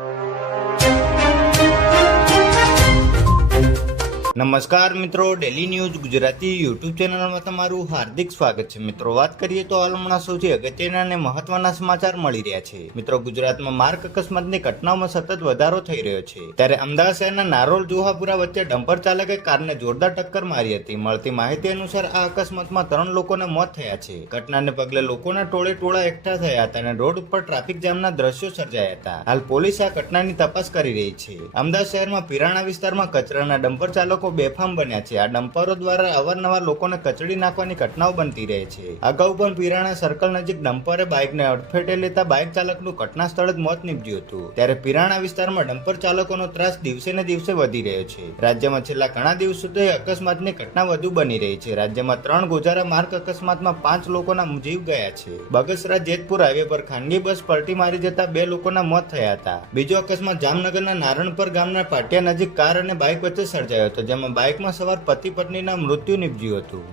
you. નમસ્કાર મિત્રો daily news Gujarati YouTube ચેનલમાં તમારું હાર્દિક સ્વાગત છે. મિત્રો, વાત કરીએ તો હાલ હમણાં સૌથી અગત્યના અને મહત્વના સમાચાર મળી રહ્યા છે. મિત્રો, ગુજરાતમાં માર્ગ અકસ્માતની ઘટનાઓમાં સતત વધારો થઈ રહ્યો છે. ત્યારે અમદાવાદ શહેરના નારોલ જુહાપુરા વચ્ચે ડમ્પર ચાલકે કારને જોરદાર ટક્કર મારી હતી. મળતી માહિતી અનુસાર આ અકસ્માતમાં ત્રણ લોકોના મોત થયા છે. ઘટનાને પગલે લોકોના ટોળે ટોળા એકઠા થયા હતા અને રોડ ઉપર ટ્રાફિક જામના દ્રશ્યો સર્જાયા હતા. હાલ પોલીસ આ ઘટનાની તપાસ કરી રહી છે. અમદાવાદ શહેરમાં પિરાણા વિસ્તારમાં કચરાના ડમ્પર ચાલકો બેફામ બન્યા છે. આ ડમ્પરો દ્વારા અવારનવાર લોકોને કચડી નાખવાની ઘટનાઓ બનતી રહે છે. અગાઉ પણ પિરાણા સર્કલ નજીક ડમ્પરે બાઇકને અડફેટે લેતા બાઇક ચાલકનું ઘટના સ્થળે જ મોત નીપજ્યું હતું. ત્યારે પિરાણા વિસ્તારમાં ડમ્પર ચાલકોનો ત્રાસ દિવસે ને દિવસે વધી રહ્યો છે. રાજ્યમાં છેલ્લા ઘણા દિવસોથી અકસ્માતની ઘટના વધુ બની રહી છે. રાજ્યમાં ત્રણ ગોજારા માર્ગ અકસ્માતમાં પાંચ લોકોના જીવ ગયા છે. બગસરા જેતપુર હાઈવે પર ખાનગી બસ પલટી મારી જતા બે લોકોના મોત થયા હતા. બીજો અકસ્માત જામનગરના નારણપર ગામના પાટિયા નજીક કાર અને બાઇક વચ્ચે સર્જાયો હતો. જેમાં બાઇકમાં સવાર પતિ પત્નીના મૃત્યુ નીપજ્યું હતું.